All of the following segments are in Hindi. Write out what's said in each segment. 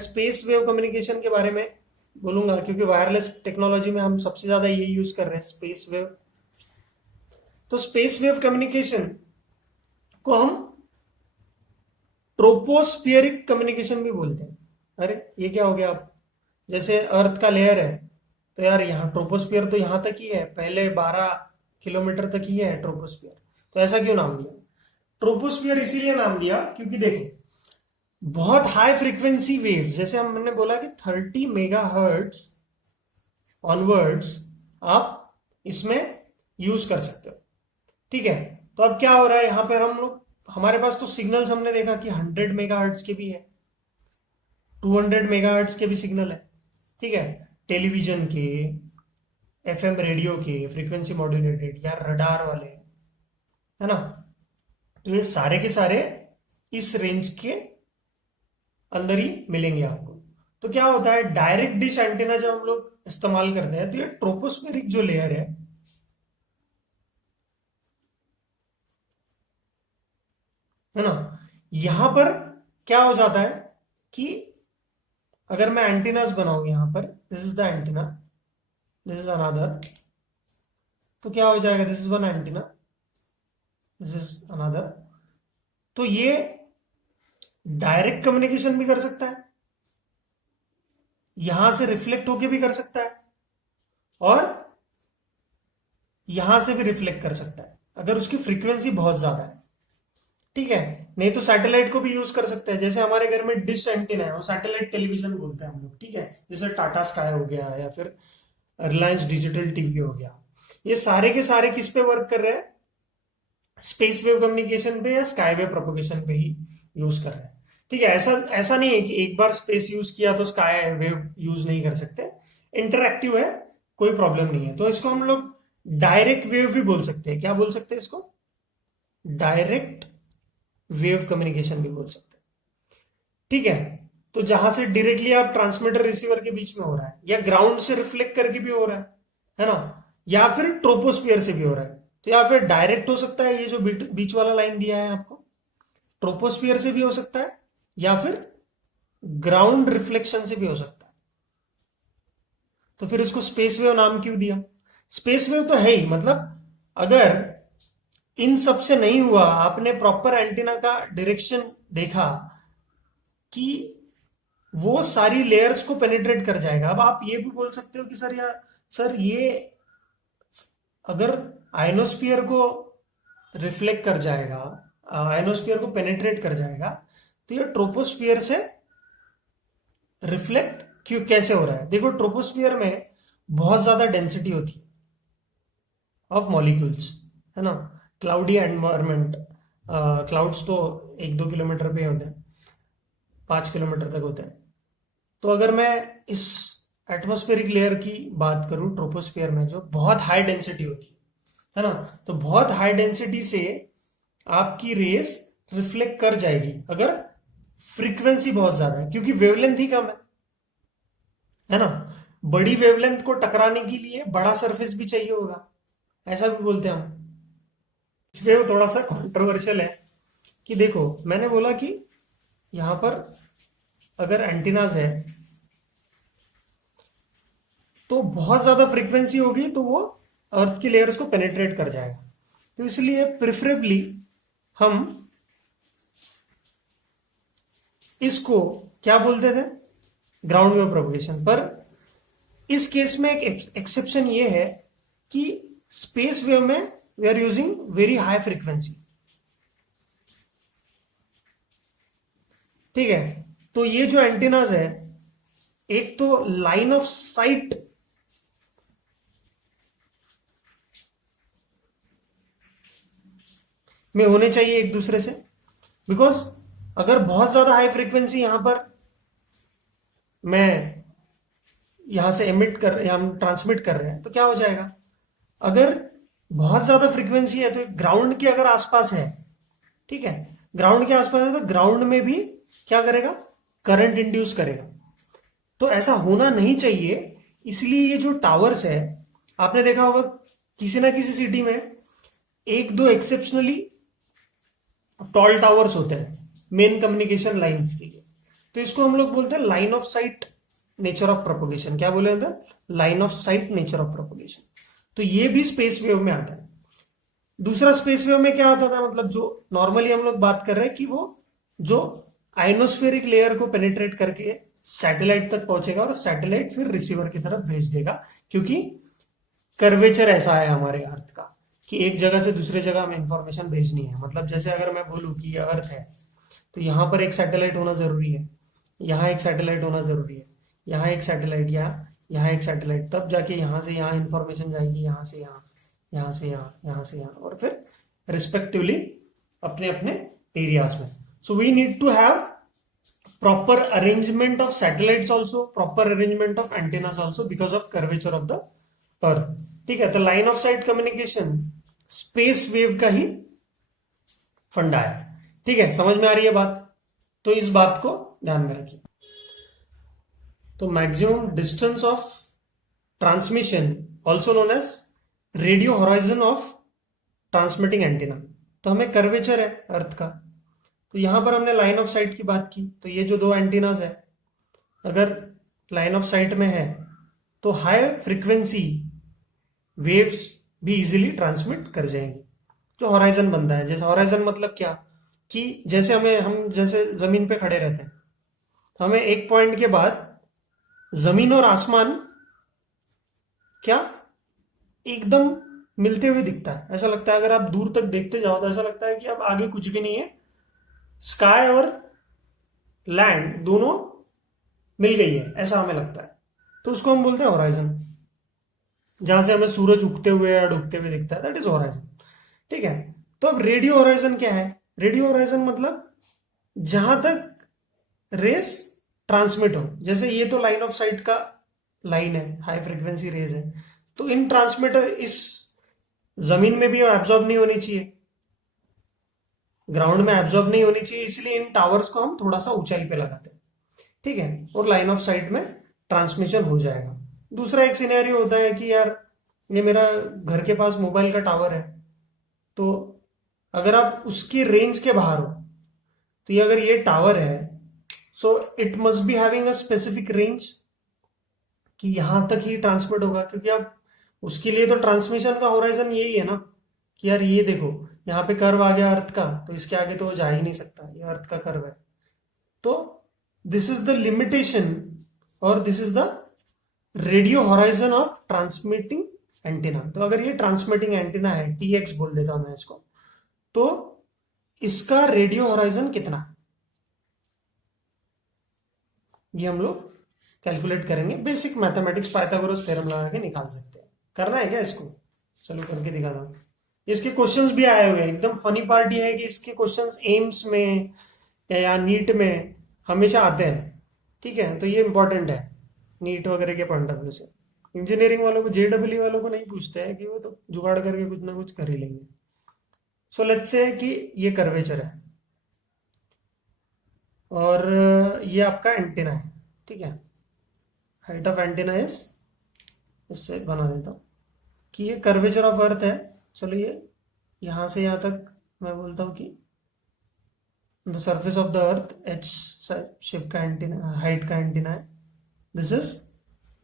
स्पेस वेव कम्युनिकेशन के बारे में बोलूंगा, क्योंकि वायरलेस टेक्नोलॉजी में हम सबसे ज्यादा ये यूज कर रहे हैं, स्पेस वेव। तो स्पेस वेव कम्युनिकेशन को हम ट्रोपोस्फियरिक कम्युनिकेशन भी बोलते हैं। अरे ये क्या हो गया? आप जैसे अर्थ का लेयर है, तो यार यहाँ ट्रोपोस्फियर तो यहां तक ही है, पहले 12 किलोमीटर तक ही है ट्रोपोस्फियर, तो ऐसा क्यों नाम दिया? ट्रोपोस्फियर इसीलिए नाम दिया क्योंकि देखो, बहुत हाई फ्रीक्वेंसी वेव, जैसे हमने बोला कि 30 मेगा हर्ट्स ऑनवर्ड्स आप इसमें यूज कर सकते हो। ठीक है, तो अब क्या हो रहा है यहां पर, हम लोग हमारे पास तो सिग्नल्स हमने देखा कि 100 मेगा हर्ट्स के भी है, 200 मेगा हर्ट्स के भी सिग्नल है। ठीक है, टेलीविजन के, एफएम रेडियो के, फ्रीक्वेंसी मॉड्यूलेटेड या रडार वाले, है ना। तो ये सारे के सारे इस रेंज के अंदर ही मिलेंगे आपको। तो क्या होता है, डायरेक्ट डिश एंटीना जब हम लोग इस्तेमाल करते हैं, तो ये ट्रोपोस्फेरिक जो लेयर है ना, यहां पर क्या हो जाता है कि अगर मैं एंटीनास बनाऊं यहां पर, this is the antenna, this is another, तो क्या हो जाएगा, this is one antenna, this is another. तो ये डायरेक्ट कम्युनिकेशन भी कर सकता है, यहां से रिफ्लेक्ट होके भी कर सकता है, और यहां से भी रिफ्लेक्ट कर सकता है अगर उसकी फ्रीक्वेंसी बहुत ज्यादा है। ठीक है, नहीं तो सैटेलाइट को भी यूज कर सकते हैं, जैसे हमारे घर में डिश एंटीना है, वो सैटेलाइट टेलीविजन बोलते हैं हम लोग। ठीक है, जैसे टाटा स्काई हो गया या फिर रिलायंस डिजिटल टीवी हो गया, ये सारे के सारे किस पे वर्क कर रहे हैं? स्पेस वेव कम्युनिकेशन पे या स्काई वेव प्रोपोगेशन पे ही यूज कर रहे हैं। ठीक है, ऐसा ऐसा नहीं है कि एक बार स्पेस यूज किया तो स्काई वेव यूज नहीं कर सकते, इंटरएक्टिव है, कोई प्रॉब्लम नहीं है। तो इसको हम लोग डायरेक्ट वेव भी बोल सकते हैं। क्या बोल सकते हैं इसको? डायरेक्ट वेव कम्युनिकेशन भी बोल सकते हैं। ठीक है, तो जहां से डायरेक्टली आप ट्रांसमीटर रिसीवर के बीच में हो रहा है, या ग्राउंड से रिफ्लेक्ट करके भी हो रहा है ना, या फिर ट्रोपोस्फियर से भी हो रहा है। तो या फिर डायरेक्ट हो सकता है, ये जो बीच वाला लाइन दिया है आपको, ट्रोपोस्फियर से भी हो सकता है, या फिर ग्राउंड रिफ्लेक्शन से भी हो सकता है। तो फिर इसको स्पेस वेव नाम क्यों दिया? स्पेस वेव तो है ही, मतलब अगर इन सब से नहीं हुआ, आपने प्रॉपर एंटीना का डायरेक्शन देखा कि वो सारी लेयर्स को पेनिट्रेट कर जाएगा। अब आप ये भी बोल सकते हो कि सर यार, सर ये अगर आयनोस्फीयर को रिफ्लेक्ट कर जाएगा, आयनोस्फीयर को पेनिट्रेट कर जाएगा, तो ये ट्रोपोस्फियर से रिफ्लेक्ट क्यों कैसे हो रहा है? देखो, ट्रोपोस्फियर में बहुत ज्यादा डेंसिटी होती है ऑफ मॉलिक्यूल्स, है ना। क्लाउडी एनवायरमेंट, क्लाउड्स तो 1-2 किलोमीटर पे होते हैं, 5 किलोमीटर तक होते हैं। तो अगर मैं इस एटमॉस्फेरिक लेयर की बात करूं, ट्रोपोस्फियर में जो बहुत हाई डेंसिटी होती है ना, तो बहुत हाई डेंसिटी से आपकी रेस रिफ्लेक्ट कर जाएगी अगर फ्रीक्वेंसी बहुत ज्यादा है, क्योंकि वेवलेंथ ही कम है ना। बड़ी वेवलेंथ को टकराने के लिए बड़ा सरफेस भी चाहिए होगा, ऐसा भी बोलते हैं हम। वेव थोड़ा सा कंट्रोवर्शियल है कि देखो, मैंने बोला कि यहां पर अगर एंटीनाज है तो बहुत ज्यादा फ्रीक्वेंसी होगी, तो वो अर्थ की लेयर्स को पेनिट्रेट कर जाएगा। तो इसलिए प्रिफरेबली हम इसको क्या बोलते थे? Ground wave propagation. पर इस केस में एक एक्सेप्शन ये है कि स्पेस वेव में we are using very high frequency. ठीक है, तो ये जो एंटीनाज है, एक तो लाइन ऑफ साइट में होने चाहिए एक दूसरे से, बिकॉज अगर बहुत ज्यादा हाई फ्रीक्वेंसी यहां पर मैं यहां से एमिट कर या हम ट्रांसमिट कर रहे हैं, तो क्या हो जाएगा? अगर बहुत ज्यादा फ्रीक्वेंसी है तो ग्राउंड के अगर आसपास है, ठीक है, ग्राउंड के आसपास है, तो ग्राउंड में भी क्या करेगा? करंट इंड्यूस करेगा। तो ऐसा होना नहीं चाहिए, इसलिए ये जो टावर्स है, आपने देखा होगा किसी ना किसी सिटी में 1-2 एक्सेप्शनली टॉल टावर्स होते हैं मेन कम्युनिकेशन लाइंस के लिए। तो इसको हम लोग बोलते हैं line of site nature of propagation. क्या बोले अंदर? Line of site nature of propagation. तो ये भी स्पेस वेव में आता है। दूसरा स्पेस वेव में क्या आता था, मतलब जो नॉर्मली हम लोग बात कर रहे हैं कि वो जो आइनोस्फेरिक लेयर को पेनिट्रेट करके सैटेलाइट तक पहुंचेगा और सैटेलाइट फिर रिसीवर की तरफ भेज देगा, क्योंकि कर्वेचर ऐसा है हमारे अर्थ का कि एक जगह से दूसरे जगह हमें इंफॉर्मेशन भेजनी है। मतलब जैसे अगर मैं बोलूं कि ये अर्थ है तो यहां पर एक सैटेलाइट होना जरूरी है, यहाँ एक सैटेलाइट होना जरूरी है, यहाँ एक सैटेलाइट, या यहाँ एक सैटेलाइट, तब जाके यहाँ से यहाँ इंफॉर्मेशन जाएगी, यहाँ से यहाँ, यहाँ से यहाँ, यहाँ से यहाँ, और फिर रिस्पेक्टिवली अपने अपने एरियाज में। So we need to have proper arrangement of satellites also, proper arrangement of antennas also because of curvature of the earth. ठीक है, तो line of sight communication space wave का ही फंडा है। ठीक है, समझ में आ रही है बात? तो इस बात को ध्यान में रखिए। तो maximum distance of transmission also known as radio horizon of transmitting antenna. तो हमें कर्वेचर है अर्थ का, तो यहां पर हमने लाइन ऑफ साइट की बात की। तो ये जो दो एंटीनाज है अगर लाइन ऑफ साइट में है तो हाई फ्रीक्वेंसी वेव्स भी इजीली ट्रांसमिट कर जाएंगी। जो हॉराइजन बनता है, जैसे हॉराइजन मतलब क्या कि जैसे हम जैसे जमीन पे खड़े रहते हैं तो हमें एक पॉइंट के बाद जमीन और आसमान क्या एकदम मिलते हुए दिखता है। ऐसा लगता है अगर आप दूर तक देखते जाओ तो ऐसा लगता है कि अब आगे कुछ भी नहीं है, स्काई और लैंड दोनों मिल गई है, ऐसा हमें लगता है। तो उसको हम बोलते हैं हॉराइजन। जहां से हमें सूरज उगते हुए या डूबते हुए दिखता है, दैट इज हॉराइजन। ठीक है, तो अब रेडियो हॉराइजन क्या है? रेडियो हॉराइजन मतलब जहां तक रेस ट्रांसमिट हो। जैसे ये तो लाइन ऑफ साइट का लाइन है, हाई फ्रीक्वेंसी रेज है, तो इन ट्रांसमीटर इस जमीन में भी एब्जॉर्ब नहीं होनी चाहिए, ग्राउंड में एब्जॉर्ब नहीं होनी चाहिए, इसलिए इन टावर्स को हम थोड़ा सा ऊंचाई पे लगाते हैं। ठीक है, और लाइन ऑफ साइट में ट्रांसमिशन हो जाएगा। दूसरा एक सिनेरियो होता है कि यार ये मेरा घर के पास मोबाइल का टावर है, तो अगर आप उसकी रेंज के बाहर हो तो ये अगर ये टावर है so it must be having a specific range कि यहां तक ही ट्रांसमिट होगा, क्योंकि अब उसके लिए तो ट्रांसमिशन का होराइजन यही है ना कि यार ये देखो यहाँ पे कर्व आ गया अर्थ का, तो इसके आगे तो वो जा ही नहीं सकता, ये अर्थ का कर्व है। तो दिस इज द लिमिटेशन और this is the radio horizon of transmitting antenna. तो अगर ये ट्रांसमिटिंग एंटीना है, TX बोल देता हूं मैं इसको, तो इसका रेडियो होराइजन कितना, ये हम लोग कैलकुलेट करेंगे। बेसिक मैथमेटिक्स पाइथागोरस थ्योरम लगा के निकाल सकते हैं। करना है क्या इसको? चलो करके दिखाता हूं। इसके क्वेश्चंस भी आए हुए हैं। एकदम फनी पार्ट ये है कि इसके क्वेश्चंस एम्स में या नीट में हमेशा आते हैं। ठीक है, तो ये इंपॉर्टेंट है नीट वगैरह के पॉइंट ऑफ व्यू से। इंजीनियरिंग वालों को, JEE वालों को नहीं पूछते हैं कि वो तो जुगाड़ करके कुछ ना कुछ कर ही लेंगे। सो लेट्स से कि ये कर्वेचर है और ये आपका एंटीना है। ठीक है, हाइट ऑफ एंटीना इज, इससे बना देता हूं कि ये कर्वेचर ऑफ अर्थ है। चलो ये यहां से यहां तक मैं बोलता हूं कि the surface of the earth H shape का एंटीना, हाइट का एंटीना है। This is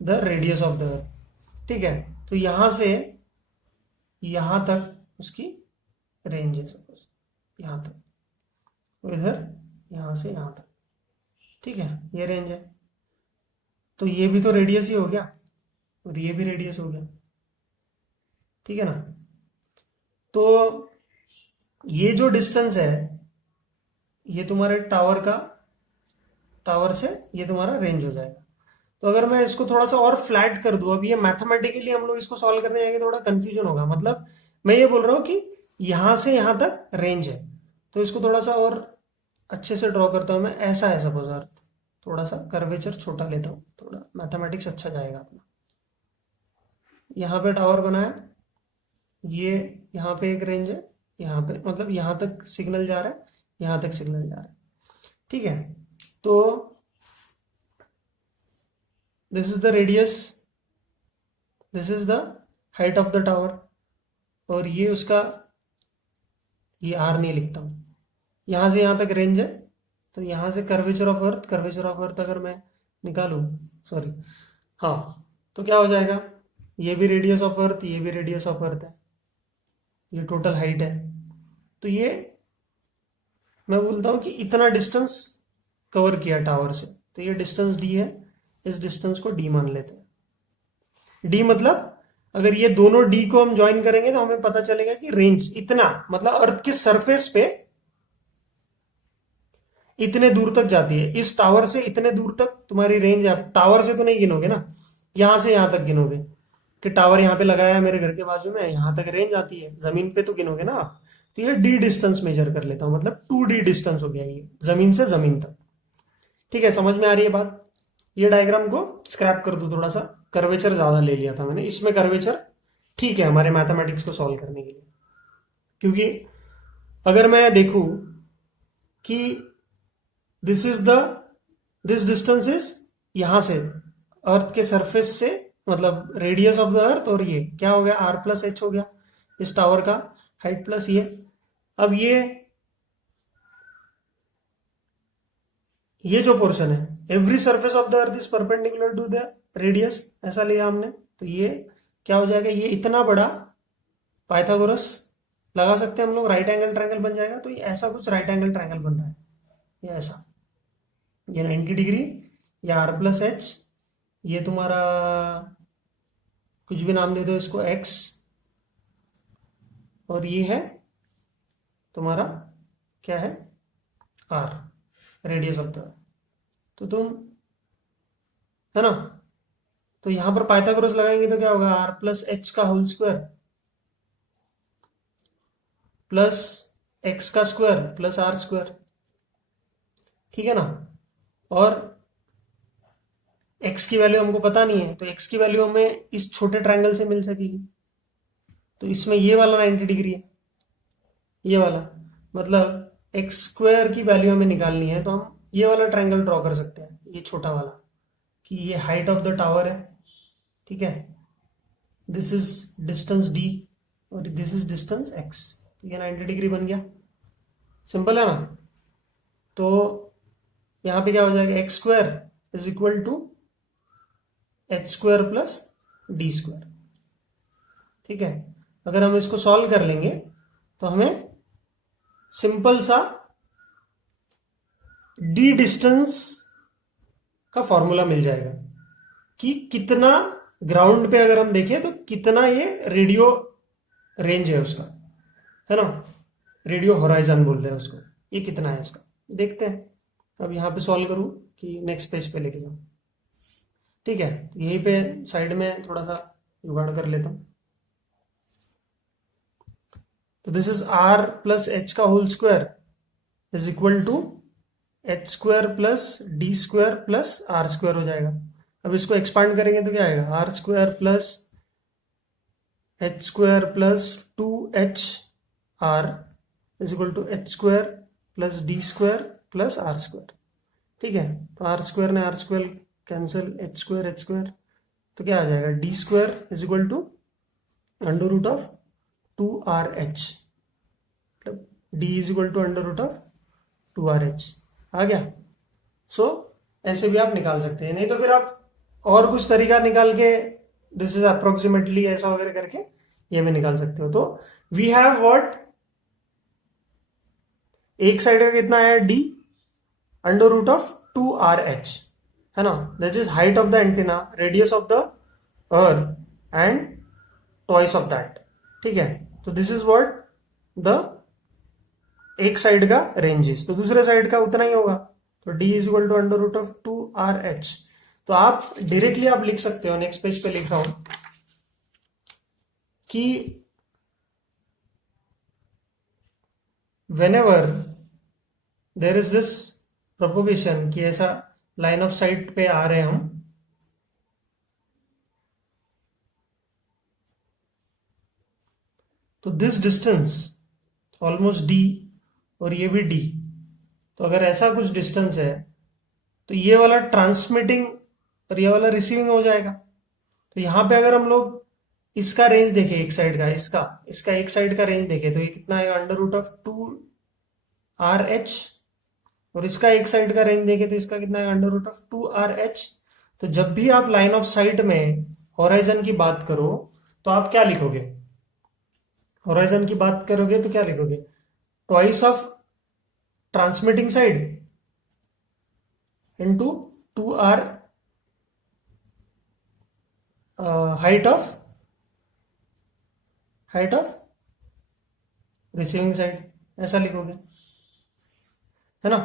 the radius of the earth. ठीक है, तो यहां से यहां तक उसकी रेंज है, सपोज यहां तक, इधर यहां से यहां तक। ठीक है, ये रेंज है, तो ये भी तो रेडियस ही हो गया और ये भी रेडियस हो गया। ठीक है ना? तो ये जो डिस्टेंस है ये तुम्हारे टावर से ये तुम्हारा रेंज हो जाएगा। तो अगर मैं इसको थोड़ा सा और फ्लैट कर दूं, अब ये मैथमेटिकली हम लोग इसको सॉल्व करने आएंगे, थोड़ा कंफ्यूजन होगा। मतलब मैं ये बोल रहा हूं कि यहां से यहां तक रेंज है, तो इसको थोड़ा सा और अच्छे से ड्रॉ करता हूं मैं। ऐसा है सपोज अर्थ, थोड़ा सा कर्वेचर छोटा लेता हूं, थोड़ा मैथमेटिक्स अच्छा जाएगा अपना। यहाँ पे टावर बनाया, ये यहाँ पे एक रेंज है, यहाँ पे मतलब यहाँ तक सिग्नल जा रहा है, यहाँ तक सिग्नल जा रहा है। ठीक है, तो this is the radius, this is the height of the tower, और ये उसका, ये R नहीं लिखता हूं, यहां से यहां तक रेंज है, तो यहां से कर्वेचर ऑफ अर्थ अगर मैं निकालूं, सॉरी, हाँ, तो क्या हो जाएगा, ये भी रेडियस ऑफ अर्थ, ये भी रेडियस ऑफ अर्थ है, ये टोटल हाइट है। तो ये मैं बोलता हूं कि इतना डिस्टेंस कवर किया टावर से, तो ये डिस्टेंस डी है, इस डिस्टेंस को डी मान लेते हैं। डी मतलब अगर ये दोनों डी को हम ज्वाइन करेंगे तो हमें पता चलेगा कि रेंज इतना, मतलब अर्थ के सरफेस पे इतने दूर तक जाती है, इस टावर से इतने दूर तक तुम्हारी रेंज है। टावर से तो नहीं गिनोगे ना, यहां से यहां तक गिनोगे कि टावर यहां पे लगाया है मेरे घर के बाजू में, यहां तक रेंज आती है, जमीन पे तो गिनोगे ना। तो ये डी डिस्टेंस मेजर कर लेता हूं, मतलब 2D डिस्टेंस हो गया ये जमीन से जमीन तक। ठीक है, समझ में आ रही है बात। ये डायग्राम को स्क्रैप कर दो थोड़ा सा, कर्वेचर ज्यादा ले लिया था मैंने इसमें, कर्वेचर ठीक है हमारे मैथमेटिक्स को सॉल्व करने के लिए। क्योंकि अगर मैं देखूं कि दिस डिस्टेंस इज यहां से अर्थ के सरफेस से, मतलब रेडियस ऑफ द अर्थ, और ये क्या हो गया, आर प्लस एच हो गया इस टावर का हाइट प्लस ये। अब ये जो पोर्शन है, every surface of the earth is perpendicular to the radius, ऐसा लिया हमने। तो ये क्या हो जाएगा, ये इतना बड़ा पाइथागोरस लगा सकते हैं हम लोग, राइट एंगल ट्रायंगल बन जाएगा। तो ये ऐसा कुछ राइट एंगल ट्रायंगल बन रहा है, ये ऐसा, ये 90 डिग्री, ये आर प्लस एच, ये तुम्हारा कुछ भी नाम दे दो इसको एक्स, और ये है तुम्हारा क्या है, आर, रेडियस ऑफ द, तो तुम, है ना। तो यहां पर पाइथागोरस लगाएंगे तो क्या होगा, आर प्लस एच का होल स्क्वायर प्लस एक्स का स्क्वायर प्लस आर स्क्वायर, ठीक है ना। और एक्स की वैल्यू हमको पता नहीं है, तो एक्स की वैल्यू हमें इस छोटे ट्रायंगल से मिल सकेगी। तो इसमें ये वाला 90 डिग्री है, ये वाला, मतलब एक्स स्क्वायर की वैल्यू हमें निकालनी है, तो हम ये वाला ट्रायंगल ड्रॉ कर सकते हैं, ये छोटा वाला, कि ये हाइट ऑफ द टावर है, ठीक है, दिस इज डिस्टेंस डी और दिस इज डिस्टेंस एक्स, तो ये 90 डिग्री बन गया। सिंपल है ना। तो यहां पे क्या हो जाएगा, X square is equal to H square plus D square, ठीक है। अगर हम इसको सॉल्व कर लेंगे तो हमें सिंपल सा डी डिस्टेंस का फॉर्मूला मिल जाएगा कि कितना ग्राउंड पे अगर हम देखें तो कितना ये रेडियो रेंज है उसका, है ना, रेडियो होराइजन बोलते हैं उसको, ये कितना है इसका, देखते हैं। अब यहां पे सॉल्व करूं कि नेक्स्ट पेज पे लेके जाऊं, ठीक है। यहीं पे साइड में थोड़ा सा जुगाड़ कर लेता हूं। तो this is R plus H का whole square is equal to H square plus D square plus R square हो जाएगा। अब इसको एक्सपांड करेंगे तो क्या आएगा, R square plus H square plus 2h R is equal to H square plus D square plus R square, ठीक है। तो आर स्क्वायर ने R square cancel, H square, तो क्या आ जाएगा, D square is equal to under root of 2RH, मतलब D is equal to under root of 2RH आ गया। सो ऐसे भी आप निकाल सकते हैं, नहीं तो फिर आप और कुछ तरीका निकाल के दिस इज अप्रोक्सीमेटली ऐसा वगैरह करके ये भी निकाल सकते हो। तो वी हैव व्हाट, एक साइड का कितना है, D under root of 2RH, है ना, that is height of the antenna, radius of the earth and twice of that, ठीक है। तो दिस इज व्हाट द एक साइड का रेंजेस, तो दूसरे साइड का उतना ही होगा। तो d is equal to under root of 2RH। तो आप डायरेक्टली आप लिख सकते हो, नेक्स्ट पेज पे लिख रहा हूं कि whenever there is this propagation, कि ऐसा लाइन ऑफ साइट पे आ रहे हैं हम, तो दिस डिस्टेंस ऑलमोस्ट d और ये भी d, तो अगर ऐसा कुछ डिस्टेंस है तो ये वाला ट्रांसमिटिंग और ये वाला रिसीविंग हो जाएगा। तो यहां पे अगर हम लोग इसका रेंज देखें, एक साइड का, इसका एक साइड का रेंज देखें, तो ये कितना है, अंडर रूट ऑफ 2RH और इसका एक साइड का रेंज देखे तो इसका कितना है, √2RH। तो जब भी आप लाइन ऑफ साइट में होराइजन की बात करो तो आप क्या लिखोगे, होराइजन की बात करोगे तो क्या लिखोगे, twice of transmitting side into 2R height of receiving side, ऐसा लिखोगे, है ना।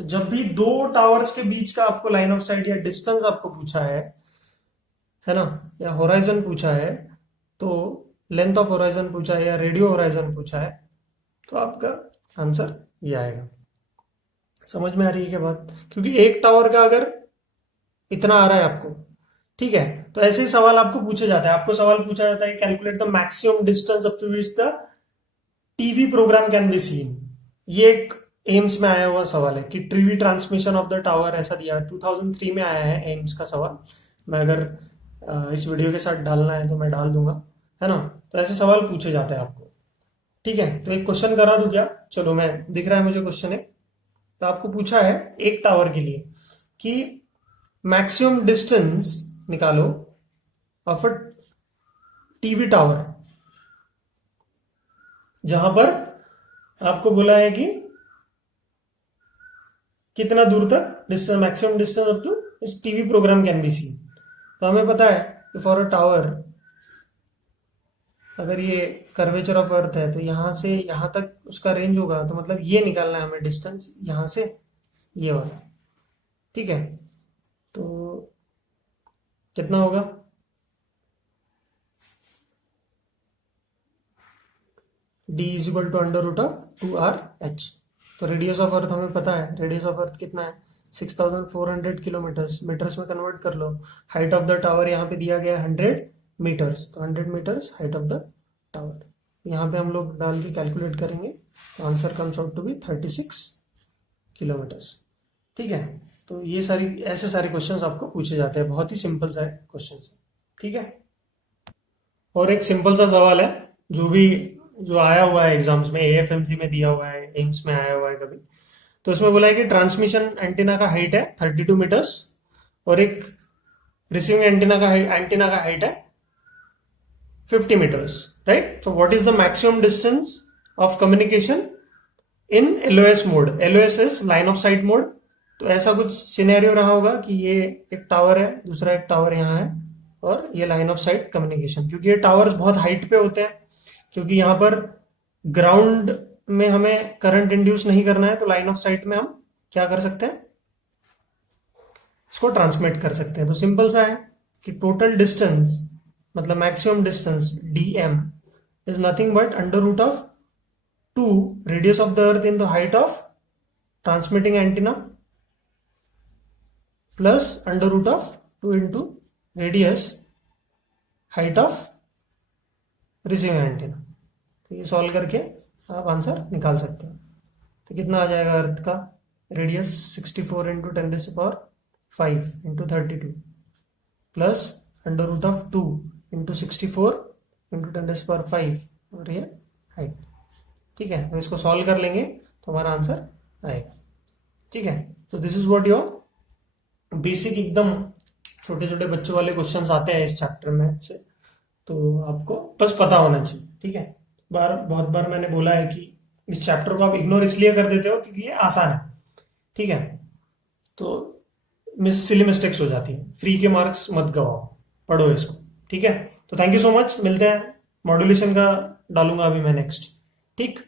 तो जब भी दो टावर्स के बीच का आपको लाइन ऑफ साइट या डिस्टेंस आपको पूछा है ना, या होराइजन पूछा है, तो लेंथ ऑफ होराइजन पूछा है या रेडियो होराइजन पूछा है, तो आपका आंसर ये आएगा। समझ में आ रही है क्या बात? क्योंकि एक टावर का अगर इतना आ रहा है आपको, ठीक है, तो ऐसे ही सवाल आपको पूछे जाता है। आपको सवाल पूछा जाता है calculate the maximum distance up to which the TV programme can be seen. ये एक एम्स में आया हुआ सवाल है कि TV transmission of the tower, ऐसा दिया 2003 में आया है एम्स का सवाल। मैं अगर इस वीडियो के साथ डालना है तो मैं डाल दूंगा, है ना। तो ऐसे सवाल पूछे जाते हैं आपको, ठीक है। तो एक क्वेश्चन करा दूं क्या? चलो, मैं दिख रहा है मुझे क्वेश्चन है। तो आपको पूछा है एक टावर के लिए कि मैक्सिमम डिस्टेंस निकालो ऑफ अ टीवी टावर, जहां पर आपको बोला है कि कितना दूर तक distance, maximum distance up to इस TV programme can be seen. तो हमें पता है कि फॉर अ टावर, अगर ये कर्वेचर ऑफ अर्थ है तो यहां से यहां तक उसका रेंज होगा, तो मतलब ये निकालना है हमें डिस्टेंस, यहां से ये वाला, ठीक है। तो कितना होगा, d is equal to √2RH। तो रेडियस ऑफ अर्थ हमें पता है, रेडियस ऑफ अर्थ कितना है, 6400 किलोमीटर्स, मीटर्स में कन्वर्ट कर लो। हाइट ऑफ द टावर यहाँ पे दिया गया 100 मीटर्स, तो 100 metres height of the tower. यहाँ पे हम लोग डाल के कैलकुलेट करेंगे, तो answer comes out to be 36 kilometres, ठीक है। तो ये सारी, ऐसे सारे क्वेश्चंस आपको पूछे जाते हैं, बहुत ही सिंपल सा क्वेश्चन, ठीक है। और एक सिंपल सा सवाल है जो आया हुआ है एग्जाम्स में, AFMC में दिया हुआ है, एम्स में आया हुआ है कभी। तो उसमें बोला है कि ट्रांसमिशन एंटीना का हाइट है 32 मीटर्स और एक रिसीविंग एंटीना का हाइट है 50 मीटर्स, राइट। तो what is the maximum distance of communication in LOS mode? LOS is line of site mode. तो ऐसा कुछ सिनेरियो रहा होगा कि ये एक टावर है, दूसरा एक टावर यहाँ है, और ये लाइन ऑफ साइट कम्युनिकेशन। क्योंकि ये टावर्स बहुत हाइट पे होते हैं, क्योंकि यहाँ पर ग्राउंड में हमें करंट इंड्यूस नहीं करना है, तो लाइन ऑफ साइट में हम क्या कर सकते हैं, इसको ट्रांसमिट कर सकते हैं। तो सिंपल सा है कि टोटल डिस्टेंस, मतलब maximum distance DM is nothing but √2 radius of the earth in the height of transmitting antenna plus √2 into radius height of receiving antenna. तो ये सॉल्व करके आप आंसर निकाल सकते हैं। तो कितना आ जाएगा अर्थ का radius, 64 into 10⁵ into 32 plus √2 into 64 into 10⁵ और ये हाइट, ठीक है। तो इसको सॉल्व कर लेंगे तो हमारा आंसर आएगा, ठीक है। तो this is what your basic, एकदम छोटे छोटे बच्चों वाले क्वेश्चंस आते हैं इस चैप्टर में से, तो आपको बस पता होना चाहिए, ठीक है। बहुत बार मैंने बोला है कि इस चैप्टर को आप इग्नोर इसलिए कर देते हो क्योंकि ये आसान है, ठीक है। तो सिली मिस्टेक्स हो जाती है, फ्री के मार्क्स मत गवाओ, पढ़ो इसको, ठीक है। तो थैंक यू सो मच, मिलते हैं। मॉड्यूलेशन का डालूंगा अभी मैं नेक्स्ट, ठीक।